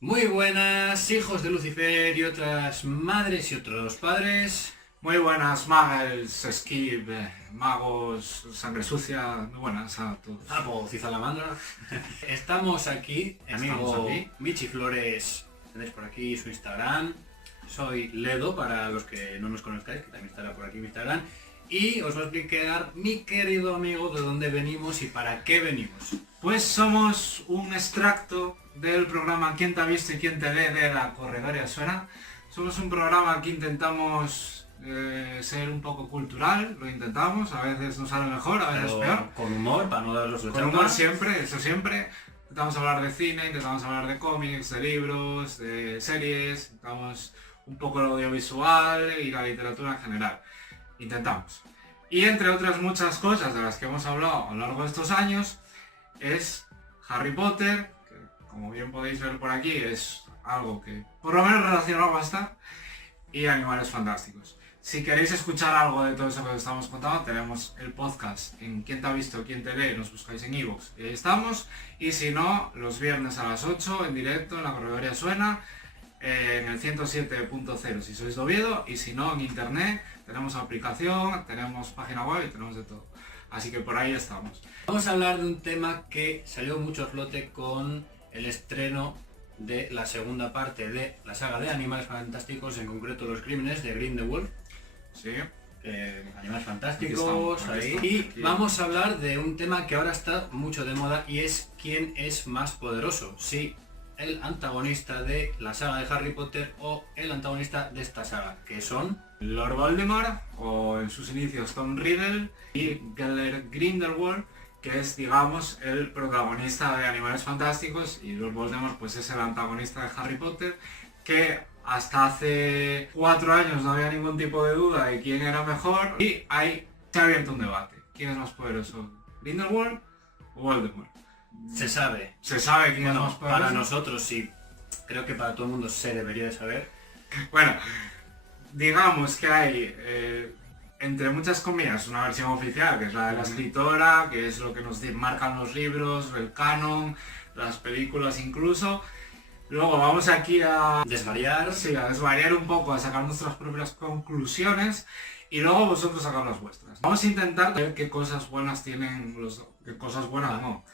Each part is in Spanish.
Muy buenas, hijos de Lucifer y otras madres y otros padres. Muy buenas, Muggles, Skib, magos, sangre sucia, muy buenas a todos. Sapo, Cizalamandra. Estamos aquí, amigo aquí. Michi Flores, tenéis por aquí su Instagram. Soy Ledo, para los que no nos conozcáis, que también estará por aquí mi Instagram. Y os voy a explicar, mi querido amigo, de dónde venimos y para qué venimos. Pues somos un extracto del programa ¿Quién te ha visto y quién te ve? De la Corredoria Suena. Somos un programa que intentamos ser un poco cultural, lo intentamos, a veces nos sale mejor, a veces Pero peor. con humor, para no darlos de Con humor siempre, eso siempre. Intentamos hablar de cine, intentamos hablar de cómics, de libros, de series, intentamos un poco el audiovisual y la literatura en general. Intentamos. Y entre otras muchas cosas de las que hemos hablado a lo largo de estos años, es Harry Potter, que como bien podéis ver por aquí es algo que por lo menos relacionado va a estar, y Animales Fantásticos. Si queréis escuchar algo de todo eso que os estamos contando, tenemos el podcast en Quién te ha visto, quién te lee, nos buscáis en iVoox y ahí estamos. Y si no, los viernes a las 8 en directo en la Corredoria Suena, en el 107.0 si sois de Oviedo, y si no, en internet tenemos aplicación, tenemos página web y tenemos de todo. Así que por ahí estamos. Vamos a hablar de un tema que salió mucho a flote con el estreno de la segunda parte de la saga de Animales Fantásticos, en concreto Los Crímenes de Grindelwald. Sí. Animales Fantásticos, Aquí ahí. estamos, Y aquí. vamos a hablar de un tema que ahora está mucho de moda y es quién es más poderoso. Si el antagonista de la saga de Harry Potter o el antagonista de esta saga, que son Lord Voldemort, o en sus inicios Tom Riddle, y Gellert Grindelwald, que es, digamos, el protagonista de Animales Fantásticos, y Lord Voldemort pues es el antagonista de Harry Potter, que hasta hace 4 años no había ningún tipo de duda de quién era mejor, y ahí se ha abierto un debate. ¿Quién es más poderoso? ¿Grindelwald o Voldemort? se sabe. Se sabe quién es Bueno, más poderoso. para nosotros sí, creo que para todo el mundo se debería de saber. Bueno, digamos que hay, entre muchas comillas, una versión oficial, que es la de la escritora, que es lo que nos marcan los libros, el canon, las películas incluso. Luego vamos aquí a Desvariar. sí, a desvariar un poco, a sacar nuestras propias conclusiones y luego vosotros sacar las vuestras. Vamos a intentar ver qué cosas buenas tienen los qué cosas buenas no.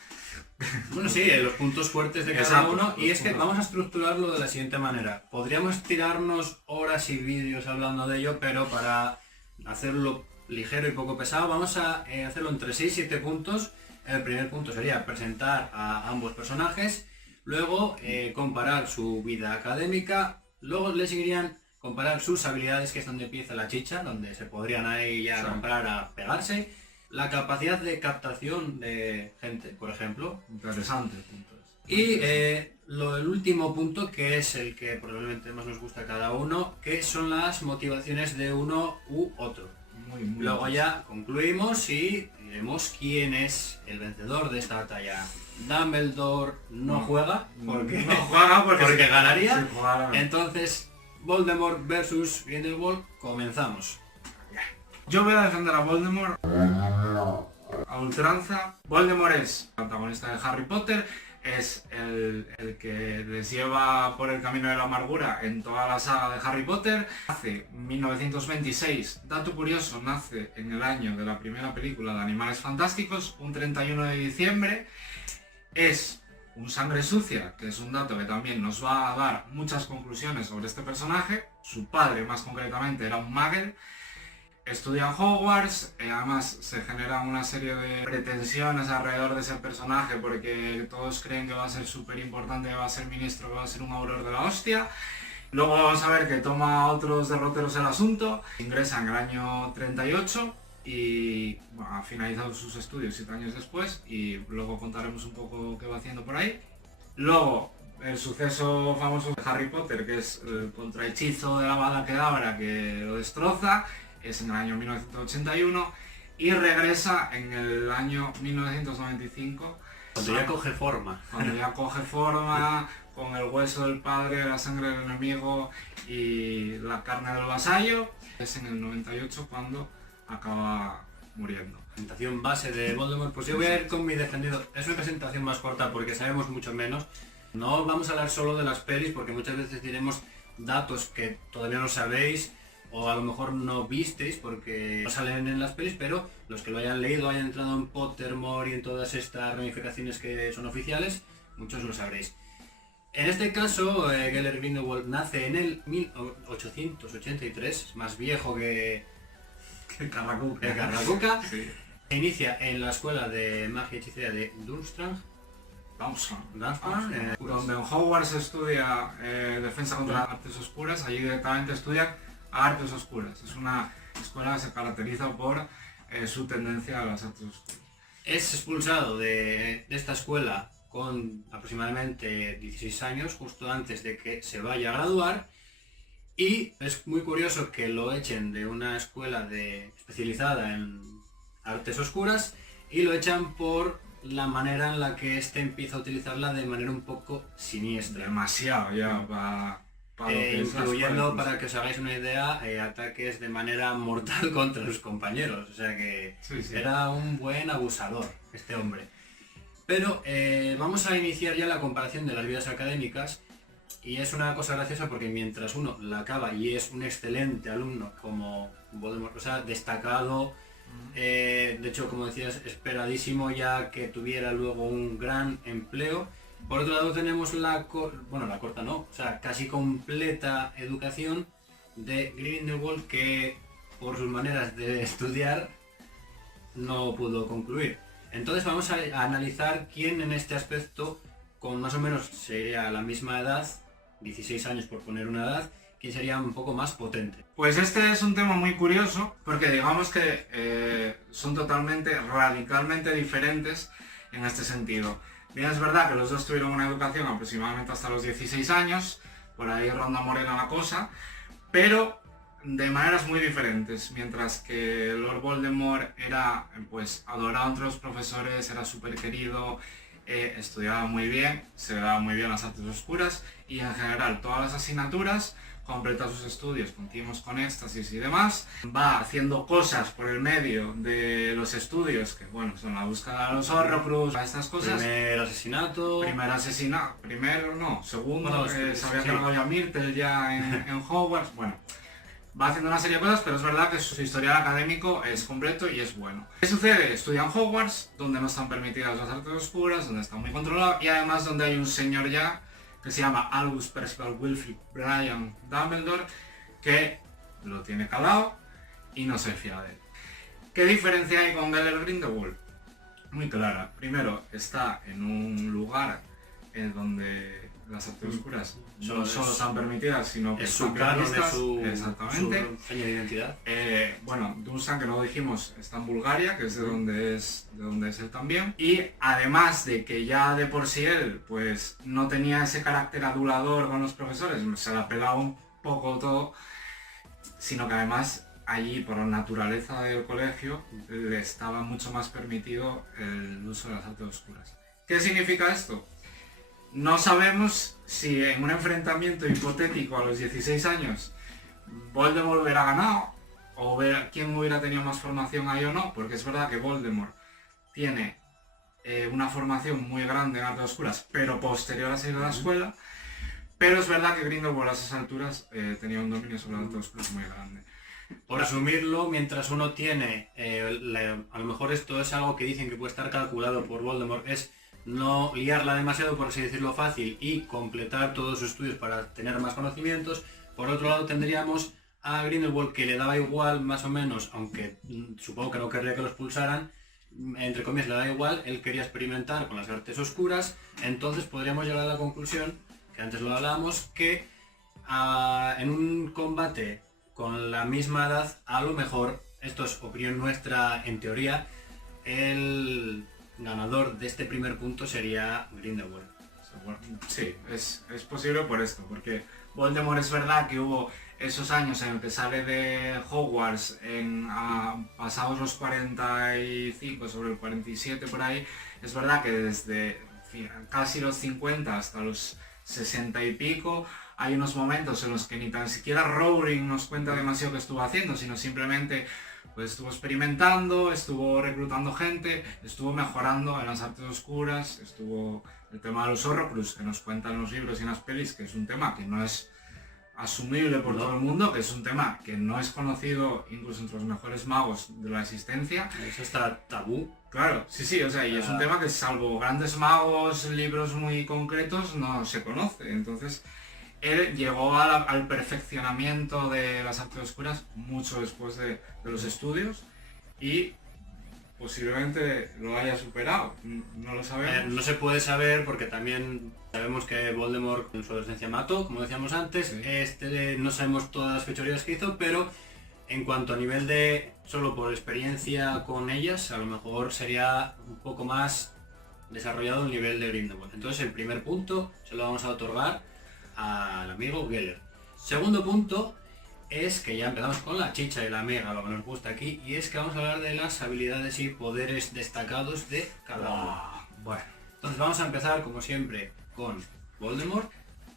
Bueno, sí, los puntos fuertes de cada Exacto, uno. Y los es que puntos. vamos a estructurarlo de la siguiente manera. Podríamos tirarnos horas y vídeos hablando de ello, pero para hacerlo ligero y poco pesado, vamos a hacerlo entre 6 y 7 puntos. El primer punto sería presentar a ambos personajes, luego comparar su vida académica, luego le seguirían comparar sus habilidades, que es donde empieza la chicha, donde se podrían ahí ya Sí. comprar a pegarse. La capacidad de captación de gente, por ejemplo. Interesante puntos. Y el último punto, que es el que probablemente más nos gusta a cada uno, que son las motivaciones de uno u otro. Muy Luego ya concluimos y diremos quién es el vencedor de esta batalla. Dumbledore no juega porque, no juega porque sí, ganaría. sí, jugará. Entonces, Voldemort versus Grindelwald, comenzamos. Yo voy a defender a Voldemort a ultranza. Voldemort es el antagonista de Harry Potter, es el que les lleva por el camino de la amargura en toda la saga de Harry Potter. Nace en 1926, dato curioso, nace en el año de la primera película de Animales Fantásticos, un 31 de diciembre. Es un sangre sucia, que es un dato que también nos va a dar muchas conclusiones sobre este personaje. Su padre, más concretamente, era un Muggle. Estudia en Hogwarts, además se generan una serie de pretensiones alrededor de ese personaje porque todos creen que va a ser súper importante, que va a ser ministro, que va a ser un auror de la hostia. Luego vamos a ver que toma otros derroteros el asunto, ingresa en el año 38 y bueno, ha finalizado sus estudios 7 años después y luego contaremos un poco qué va haciendo por ahí. Luego, el suceso famoso de Harry Potter, que es el contrahechizo de la Avada Kedavra que lo destroza, es en el año 1981 y regresa en el año 1995 Cuando ya coge forma. cuando ya coge forma con el hueso del padre, la sangre del enemigo y la carne del vasallo. Es en el 98 cuando acaba muriendo. Presentación base de Voldemort. Pues yo voy a ir con mi defendido. Es una presentación más corta porque sabemos mucho menos. No vamos a hablar solo de las pelis porque muchas veces diremos datos que todavía no sabéis o a lo mejor no visteis porque no salen en las pelis, pero los que lo hayan leído, hayan entrado en Pottermore y en todas estas ramificaciones que son oficiales, muchos lo sabréis. En este caso, Gellert Grindelwald nace en el 1883, más viejo que Carracuca. Sí. Se inicia en la escuela de magia y hechicería de Durmstrang, donde en Hogwarts estudia defensa contra las artes oscuras. Allí directamente estudia artes oscuras. Es una escuela que se caracteriza por su tendencia a las artes oscuras. Es expulsado de esta escuela con aproximadamente 16 años, justo antes de que se vaya a graduar, y es muy curioso que lo echen de una escuela especializada en artes oscuras y lo echan por la manera en la que éste empieza a utilizarla de manera un poco siniestra. Demasiado ya para lo que es la incluyendo, escuela. para que os hagáis una idea, ataques de manera mortal contra sus compañeros. O sea que Sí. era un buen abusador este hombre. Pero vamos a iniciar ya la comparación de las vidas académicas y es una cosa graciosa porque mientras uno la acaba y es un excelente alumno como Voldemort, o sea, destacado, de hecho, como decías, esperadísimo ya que tuviera luego un gran empleo. Por otro lado tenemos la corta no, o sea, casi completa educación de Grindelwald que por sus maneras de estudiar no pudo concluir. Entonces vamos a analizar quién en este aspecto, con más o menos sería la misma edad, 16 años por poner una edad, quién sería un poco más potente. Pues este es un tema muy curioso porque digamos que son radicalmente diferentes en este sentido. Bien, es verdad que los dos tuvieron una educación aproximadamente hasta los 16 años, por ahí ronda morena la cosa, pero de maneras muy diferentes. Mientras que Lord Voldemort era pues adorado entre los profesores, era súper querido, estudiaba muy bien, se daba muy bien las artes oscuras y en general todas las asignaturas, completa sus estudios continuos con éxtasis y demás, va haciendo cosas por el medio de los estudios, que bueno, son la búsqueda de los Horrocrux, estas cosas. Segundo, Bueno, sabía sí. que no había Myrtle ya en Hogwarts, bueno. Va haciendo una serie de cosas, pero es verdad que su historial académico es completo y es bueno. ¿Qué sucede? Estudia en Hogwarts, donde no están permitidas las artes oscuras, donde está muy controlado y además donde hay un señor ya que se llama Albus Percival Wilfrid Bryan Dumbledore, que lo tiene calado y no se fía de él. ¿Qué diferencia hay con Gellert Grindelwald? Muy clara. Primero, está en un lugar en donde las artes oscuras no solo están permitidas, sino que es su están canon, previstas. es su Exactamente. seña de identidad. Bueno, Durmstrang, que no lo dijimos, está en Bulgaria, que es de donde es él también. Y además de que ya de por sí él pues no tenía ese carácter adulador con los profesores, se la pelaba un poco todo, sino que además allí por la naturaleza del colegio le estaba mucho más permitido el uso de las artes oscuras. ¿Qué significa esto? No sabemos si en un enfrentamiento hipotético a los 16 años Voldemort hubiera ganado o quién hubiera tenido más formación ahí o no, porque es verdad que Voldemort tiene una formación muy grande en artes oscuras, pero posterior a salir de la escuela, pero es verdad que Grindelwald a esas alturas tenía un dominio sobre las artes oscuras muy grande. Por asumirlo, mientras uno tiene, a lo mejor esto es algo que dicen que puede estar calculado por Voldemort, es no liarla demasiado, por así decirlo, fácil y completar todos sus estudios para tener más conocimientos. Por otro lado tendríamos a Grindelwald que le daba igual más o menos, aunque supongo que no querría que lo expulsaran, entre comillas le da igual, él quería experimentar con las artes oscuras, entonces podríamos llegar a la conclusión, que antes lo hablábamos, que en un combate con la misma edad, a lo mejor, esto es opinión nuestra en teoría, el ganador de este primer punto sería Grindelwald. Sí, es posible por esto, porque Voldemort es verdad que hubo esos años en el que sale de Hogwarts pasados los 45, sobre el 47 por ahí, es verdad que desde casi los 50 hasta los 60 y pico hay unos momentos en los que ni tan siquiera Rowling nos cuenta demasiado qué estuvo haciendo, sino simplemente pues estuvo experimentando, estuvo reclutando gente, estuvo mejorando en las artes oscuras, estuvo el tema de los Horrocrux, que nos cuentan los libros y en las pelis, que es un tema que no es asumible por todo el mundo, que es un tema que no es conocido incluso entre los mejores magos de la existencia. Eso está tabú. Claro, sí, o sea, y es un tema que salvo grandes magos, libros muy concretos, no se conoce. Entonces, él llegó al perfeccionamiento de las artes oscuras mucho después de los estudios y posiblemente lo haya superado, no lo sabemos. No se puede saber porque también sabemos que Voldemort en su adolescencia mató, como decíamos antes. Sí. No sabemos todas las fechorías que hizo, pero en cuanto a nivel de solo por experiencia con ellas, a lo mejor sería un poco más desarrollado el nivel de Grindelwald. Entonces el primer punto se lo vamos a otorgar al amigo Geller. Segundo punto es que ya empezamos con la chicha y la mega, lo que nos gusta aquí, y es que vamos a hablar de las habilidades y poderes destacados de cada uno. Bueno, Entonces vamos a empezar como siempre con Voldemort.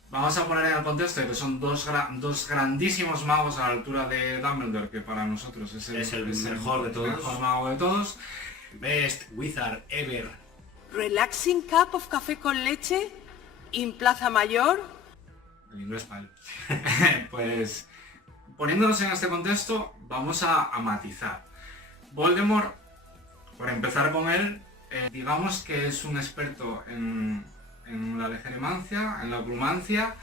vamos a poner en el contexto de que son dos grandísimos magos a la altura de Dumbledore, que para nosotros es el mejor de todos. El mejor mago de todos. Best Wizard Ever. Relaxing cup of café con leche in Plaza Mayor. El inglés para él. Pues poniéndonos en este contexto, vamos a matizar. Voldemort, por empezar con él, digamos que es un experto en la legiromancia, en la occlumancia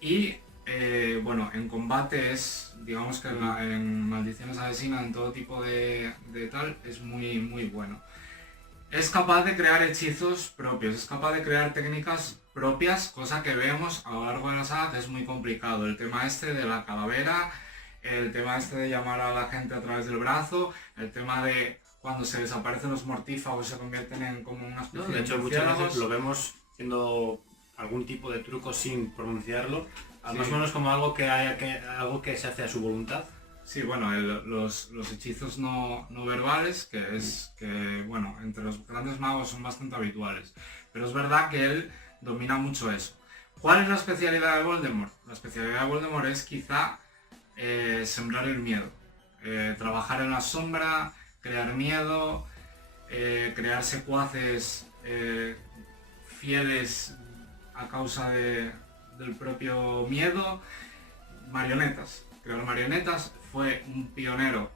y bueno, en combate es, digamos que en maldiciones asesinas, en todo tipo de tal, es muy bueno. Es capaz de crear hechizos propios, es capaz de crear técnicas propias, cosa que vemos a lo largo de la saga que es muy complicado. El tema este de la calavera, el tema este de llamar a la gente a través del brazo, el tema de cuando se desaparecen los mortífagos se convierten en como una especie De hecho, muchas murciélagos. veces lo vemos haciendo algún tipo de truco sin pronunciarlo, más Sí. o menos como algo que se hace a su voluntad. Sí, bueno, los hechizos no verbales, que bueno, entre los grandes magos son bastante habituales. Pero es verdad que él domina mucho eso. ¿Cuál es la especialidad de Voldemort? La especialidad de Voldemort es quizá sembrar el miedo. Trabajar en la sombra, crear miedo, crear secuaces fieles a causa del propio miedo. Marionetas. Crear marionetas. Fue un pionero,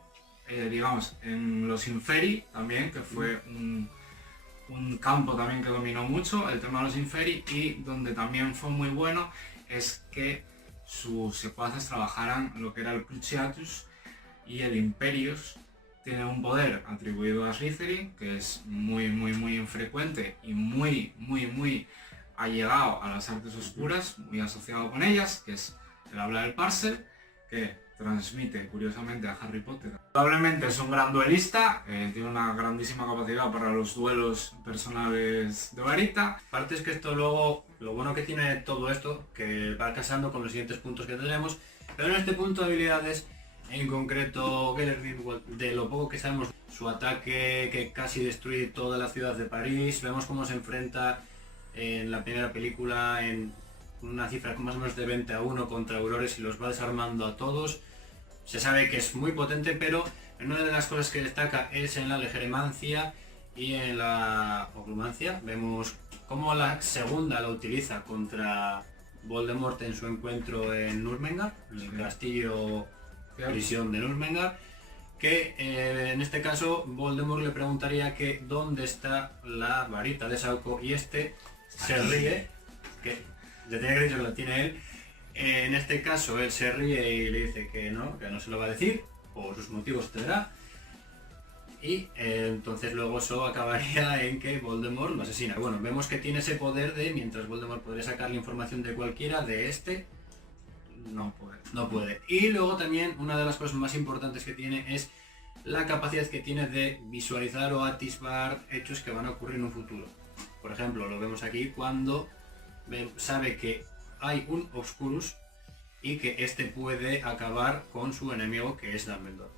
digamos, en los Inferi también, que fue un campo también que dominó mucho, el tema de los Inferi, y donde también fue muy bueno es que sus secuaces trabajaran lo que era el Cruciatus y el Imperius. Tiene un poder atribuido a Slytherin, que es muy infrecuente y muy allegado a las artes oscuras, muy asociado con ellas, que es el habla del Parcel, que transmite curiosamente a Harry Potter. Probablemente es un gran duelista, tiene una grandísima capacidad para los duelos personales de varita. Aparte es que esto luego, lo bueno que tiene todo esto, que va casando con los siguientes puntos que tenemos, pero en este punto de habilidades, en concreto Gellert, de lo poco que sabemos, su ataque que casi destruye toda la ciudad de París, vemos cómo se enfrenta en la primera película en una cifra más o menos de 20-1 contra Aurores y los va desarmando a todos. Se sabe que es muy potente, pero una de las cosas que destaca es en la legiromancia y en la occlumancia. Vemos cómo la segunda la utiliza contra Voldemort en su encuentro en Nurmengar, en el castillo prisión de Nurmengar, que en este caso Voldemort le preguntaría que dónde está la varita de Sauco y este se ríe, que le tenía que decir que la tiene él. En este caso él se ríe y le dice que no se lo va a decir, por sus motivos tendrá. Y entonces luego eso acabaría en que Voldemort lo asesina. Bueno, vemos que tiene ese poder de, mientras Voldemort podría sacar la información de cualquiera, de este no puede. Y luego también una de las cosas más importantes que tiene es la capacidad que tiene de visualizar o atisbar hechos que van a ocurrir en un futuro. Por ejemplo, lo vemos aquí cuando sabe que hay un Obscurus y que este puede acabar con su enemigo, que es Dumbledore.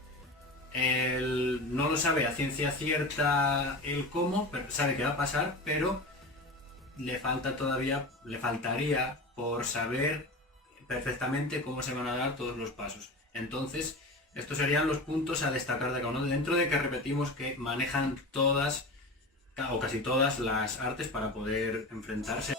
Él no lo sabe a ciencia cierta el cómo, pero sabe que va a pasar, pero le faltaría por saber perfectamente cómo se van a dar todos los pasos. Entonces, estos serían los puntos a destacar de cada uno, dentro de que repetimos que manejan todas o casi todas las artes para poder enfrentarse.